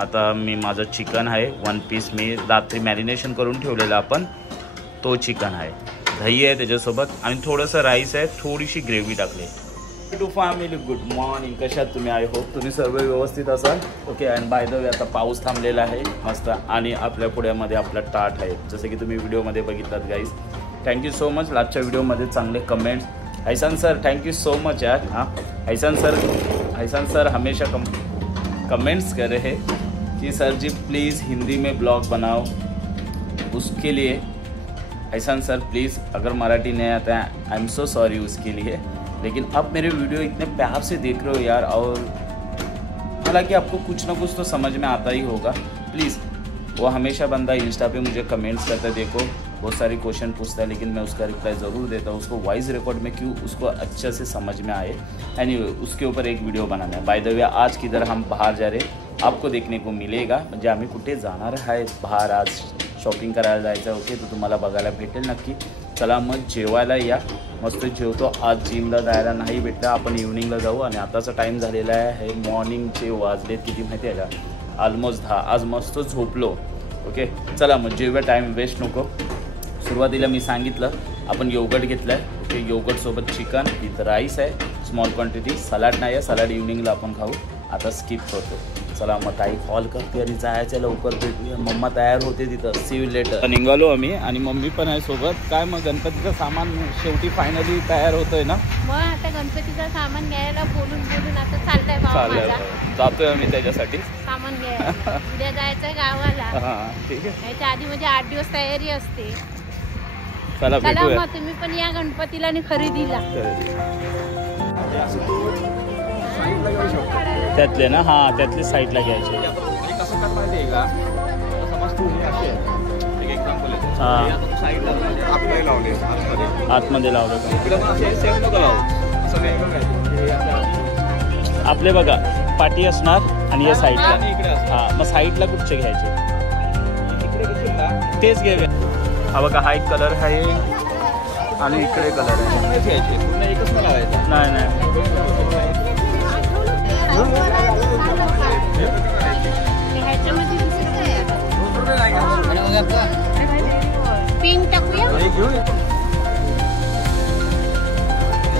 आता मी माझं चिकन आहे 1 पीस मी रात्री मॅरिनेशन करून ठेवलेलं आपण, तो चिकन आहे, दही आहे त्याच्यासोबत आणि थोडंसं राईस आहे, थोडीशी ग्रेव्ही टाकली. टू फॅमिली गुड मॉर्निंग, कशात तुम्ही? आय होप तुम्ही सर्व व्यवस्थित असाल. ओके. अँड बाय द वे आता पाऊस थांबलेला आहे मस्त आणि आपल्या पुण्यामध्ये आपला टाट आहे, जसं की तुम्ही व्हिडिओमध्ये बघितलात गाईज. Thank you so much. लास्टच्या व्हिडिओमध्ये चांगले comments. Ahsan sir thank you so much यार. हाँ ऐसान सर हमेशा कमेंट्स कर रहे हैं कि सर जी प्लीज़ हिंदी में ब्लॉग बनाओ. उसके लिए ऐसान सर प्लीज़, अगर मराठी नहीं आता है आई एम सो सॉरी उसके लिए, लेकिन अब मेरे वीडियो इतने प्यार से देख रहे हो यार, और हालांकि आपको कुछ ना कुछ तो समझ में आता ही होगा. प्लीज़, वो हमेशा बंदा इंस्टा पे मुझे कमेंट्स करता है, देखो बहुत सारी क्वेश्चन पूछता है, लेकिन मैं उसका रिप्लाई ज़रूर देता हूँ. उसको वॉइस रिकॉर्ड में क्यों, उसको अच्छे से समझ में आए. एनीवे उसके ऊपर एक वीडियो बनाना है. बाय द वे आज किधर हम बाहर जा रहे आपको देखने को मिलेगा, म्हणजे आम्ही कुठे जाणार आहे बाहर, आज शॉपिंग करायला जायचं. ओके, तो तुम्हाला बघायला भेटेल नक्की. चला मग जेवायला या, मस्त जेवतो. आज जिमला जायला नाही भेटलं, आपण इव्हनिंगला जाऊ. आणि आताचा टाईम झालेला आहे मॉर्निंगचे वाजलेत किती माहिती आहे का, ऑलमोस्ट 10. आज मस्त झोपलो. ओके चला मग जेवूया, टाईम वेस्ट नको. सुरुवातीला मी सांगितलं आपण योगर्ट घेतलं आहे. ओके, योगर्टसोबत चिकन, इथं राईस आहे स्मॉल क्वांटिटी, सलाड नाही आहे, सलाड इव्हनिंगला आपण खाऊ. आता स्किप करतो. चला मग ताई कॉल करते आणि जायचं लवकर भेटूया. मम्मा तयार होते तिथं, सी यू लेटर. निघालो आम्ही आणि मम्मी पण आहे सोबत. काय मग गणपतीचं सामान शेवटी फायनली तयार होतोय ना? मग आता गणपतीचं सामान घ्यायला बोलून आता चाललंय जातोय आम्ही त्याच्यासाठी सामान घ्यायला. उद्या जायचं गावाला. हां ठीक आहे. याच्या आधी म्हणजे 8 दिवस तयारी असते. चला भेटूया. मग तुम्ही पण या गणपतीला आणि खरेदीला. त्यातले ना, हां त्यातले साईडला घ्यायचे. आतमध्ये लावले आपले बघा पाटी असणार आणि या साईडला. हां मग साईडला कुठचे घ्यायचे तेच घ्यावे. हा बघा हा एक कलर आहे आणि इकडे कलर आहे. नाही नाही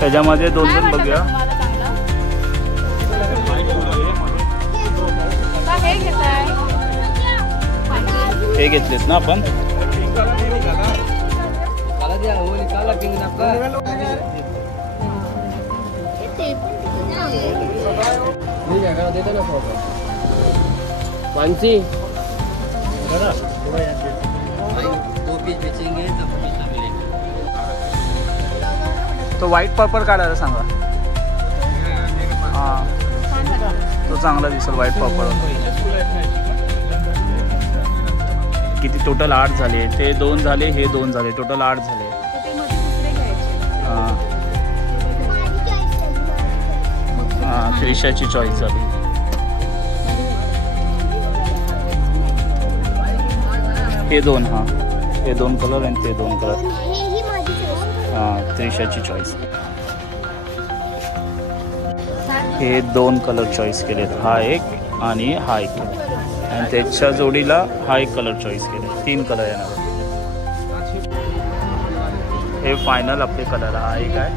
त्याच्यामध्ये 2 बघूया. हे घेतलेत ना आपण. तो व्हाईट पर्पल काढायला सांगा. हां तो चांगला दिसेल व्हाईट पर्पल. किती टोटल 8 झाले, ते 2 झाले, हे 2 झाले, टोटल 8 झाले. हां हां त्रिशाची चॉईस झाली. हे 2, हां हे 2 कलर आणि ते 2 कलर. हां त्रिशाची चॉईस. हे 2 कलर चॉईस केलेत, हा एक आणि हा एक, आणि त्याच्या जोडीला हा एक कलर चॉईस केले. 3 कलर येणार. हे फायनल आपले कलर, हा एक आहे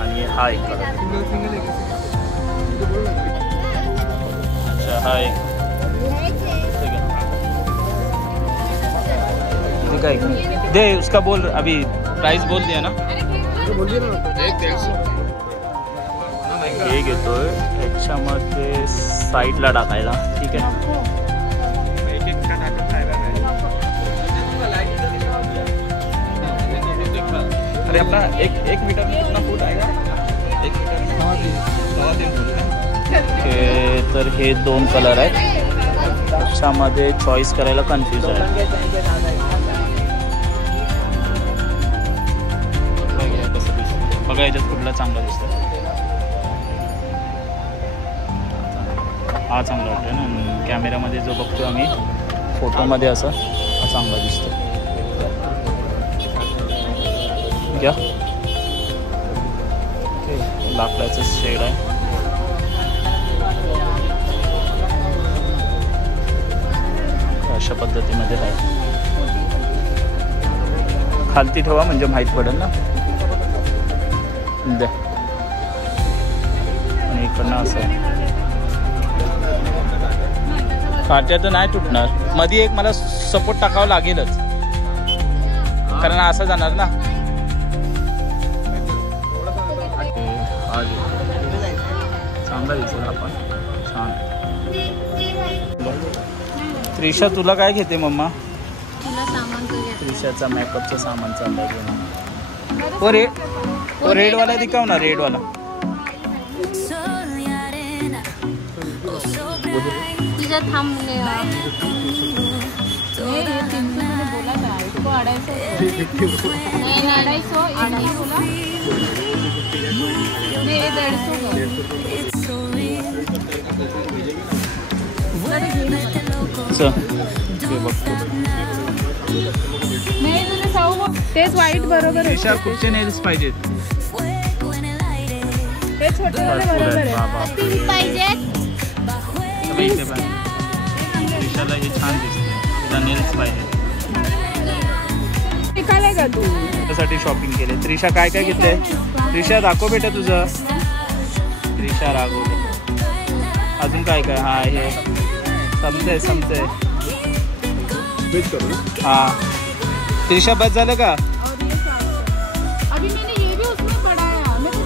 आणि हा एक कलर. अच्छा हा एक ठीक है. दे उसका बोल, अभी प्राइस बोल दिया ना. हे घेतोय ह्याच्यामध्ये साईडला टाकायला. ठीक आहे. अरे अपना एक मीटर में कितना फूट आएगा? 1 मीटर. तर हे 2 कलर आहेत. त्याच्यामध्ये चॉईस करायला कन्फ्यूज आहे. बघा याच्यात कुठला चांगला दिसतो. हा चांगला वाटतो ना कॅमेरामध्ये, जो बघतो आम्ही फोटोमध्ये असा हा चांगला दिसतो. घ्या. ओके लाकडाचं शेड आहे. अशा पद्धतीमध्ये आहे. खालती ठेवा म्हणजे माहीत पडेल ना. द्या. आणि इकडनं असं काट्या तर नाही तुटणार. मध्ये एक मला सपोर्ट टाकावं लागेलच कारण असं जाणार ना. चांगला दिसेल आपण. छान. त्रिशा तुला काय घेते मम्मा? त्रिशाचा मेकअपचं सामान चाललंय. हो रेडवाला दिखाव ना. रेडवाला तुझ्या थांबले बोला था इसको 250 तेच वाईट बरोबर आहे. कुठचे नेल्स पाहिजेत? ते छोटे बरोबर आहे. पाहिजेत. त्रिशाला हे छान दिसते. तिला नेल्स पाहिजे. का तू त्यासाठी शॉपिंग केले. त्रिशा काय काय घेतलंय? त्रिशा दाखव बेटा तुझं. त्रिशा रागवले. अजून काय काय? हा हे समजय हा. त्रिशा बस झालं का? अभी मैंने ये भी उसमें पढ़ाया. मैं तो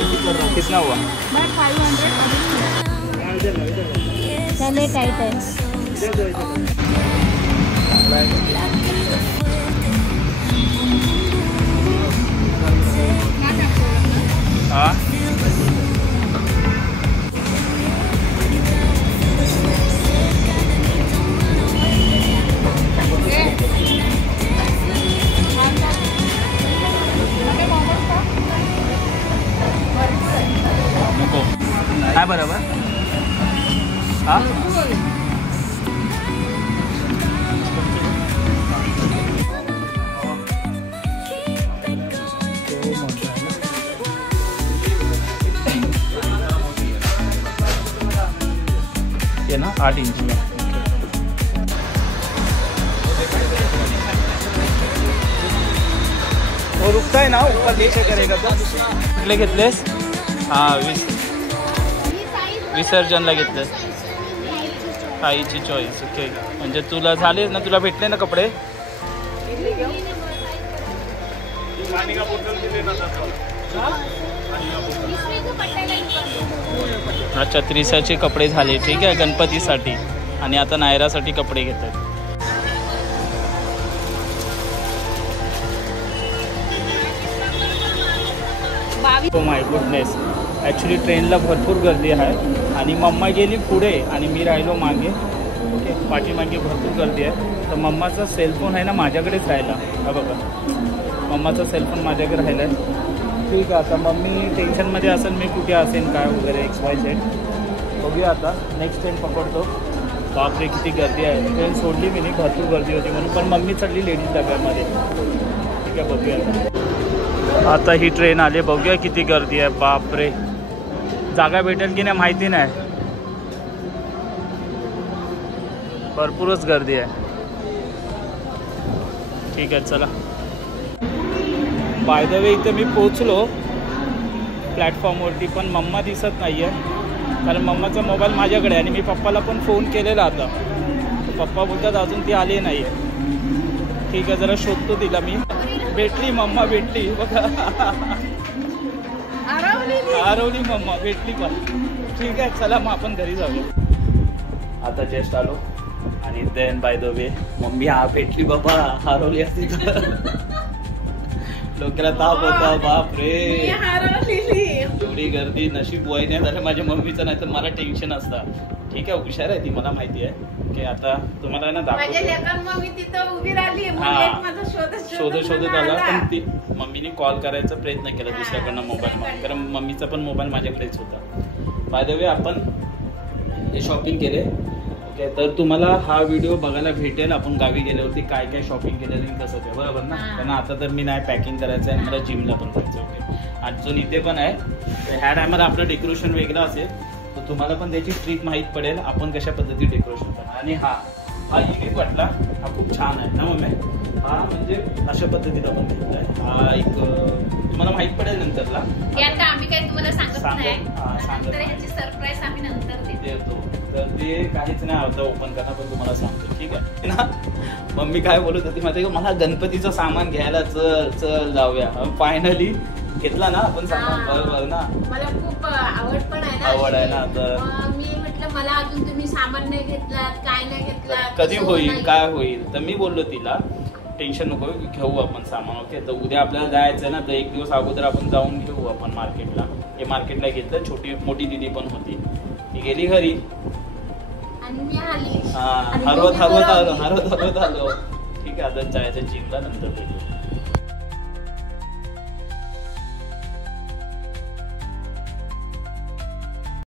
इसका कितना हुआ? 500. चले टाइट है. हाँ काय बरोबर. हाँ ये ना 8 इंच में. वो रुकता है ना ऊपर नीचे करेगा तो. कुठले घेतलेस? हा विसर्जनला घेतलेस. आईची चॉईस. ओके म्हणजे तुला झाले ना. तुला भेटले ना कपडे? अच्छा त्रिशाचे कपडे झाले. ठीक आहे गणपतीसाठी. आणि आता नायरासाठी कपडे घेतात. Oh my goodness. ॲक्च्युली ट्रेनला भरपूर गर्दी आहे आणि मम्मा गेली पुढे आणि मी राहिलो मागे. ओके पाठीमागे भरपूर गर्दी आहे. तर मम्माचा सेलफोन आहे ना माझ्याकडेच राहिला. हा बघा मम्माचा सेलफोन माझ्याकडे राहिला आहे. ठीक आहे आता मम्मी टेन्शनमध्ये असेल मी कुठे असेल काय वगैरे XYZ. बघूया आता नेक्स्ट ट्रेन पकडतो. बापरे किती गर्दी आहे. ट्रेन सोडली मी नाही. भरपूर गर्दी होती म्हणून. पण मम्मी चढली लेडीज डब्यामध्ये. ठीक आहे बघूया आता ही ट्रेन आली. बघूया किती गर्दी आहे. बापरे जागा भेटेल की नाही माहिती नाही. भरपूरच गर्दी आहे. ठीक आहे चला. बाय द वे इथं मी पोचलो प्लॅटफॉर्मवरती पण मम्मा दिसत नाही आहे. कारण मम्माचा मोबाईल माझ्याकडे आहे आणि मी पप्पाला पण फोन केलेला आता. पप्पा बोलतात अजून ती आली नाही आहे. ठीक आहे जरा शोधतो तिला मी. भेटली मम्मा भेटली बघा. हरवली मम्मा भेटली पण. ठीक आहे चला मग आपण घरी जाऊया. आता जस्ट आलो आणि then by the way mummy हा भेटली बाबा. हरवली असती तर डोक्याला ताप होता. बाप रे एवढी गर्दी. नशीब वय नाही झालं माझ्या मम्मीचं नाही तर मला टेन्शन असतं. ठीक आहे हुशार आहे ती मला माहिती आहे. की आता तुम्हाला ना दाखवतो. शोधत आला पण ती मम्मीने कॉल करायचा प्रयत्न केला दुसऱ्याकडनं मोबाईल मध्ये. कारण मम्मीचा पण मोबाईल माझ्याकडेच होता. बाय द वे आपण हे शॉपिंग केले. ओके तर तुम्हाला हा व्हिडिओ बघायला भेटेल आपण गावी गेल्यावरती काय काय शॉपिंग केलेलं कसं ते बरोबर ना. कारण आता तर मी नाही पॅकिंग करायचं आहे. मला जिमला पण जायचं. ओके अजून इथे पण आहे. ह्या टायमाला आपलं डेकोरेशन वेगळं असेल तर तुम्हाला पण त्याची ट्रिक माहित पडेल आपण कशा पद्धती डेकोरेशन करणार. आणि हा युनिक वाटला, हा खूप छान आहे ना मम्मी. हा म्हणजे अशा पद्धतीने आपण घेतलाय. हा एक तुम्हाला माहित पडेल नंतरला. आता आम्ही काही तुम्हाला सांगत नाही, सांगत नंतर ह्याची सरप्राईज आम्ही नंतर देतो. तर ते काहीच नाही होतं ओपन करणार, पण तुम्हाला सांगतो ठीक आहे ना. मम्मी काय बोलत होती माहिती का, मला गणपतीचं सामान घ्यायला चल चल जाऊया. फायनली घेतला ना आपण सामान. बरोबर ना, मला खूप आवड पण आहे ना, आवड आहे ना. तर मी म्हटलं मला अजून तुम्ही सामान नाही घेतलात, काय नाही घेतलात, कधी होईल काय होईल. तर मी बोललो तिला टेन्शन नको घेऊ आपण सामान. ओके, तर उद्या आपल्याला जायचं ना, तर एक दिवस अगोदर आपण जाऊन घेऊ आपण मार्केटला. हे मार्केटला घेतलं, छोटी मोठी दिदी पण होती, ती गेली घरी. आणि मी आली. हरवत आलो. ठीक आहे, आता जायचं जिमला, नंतर भेटू.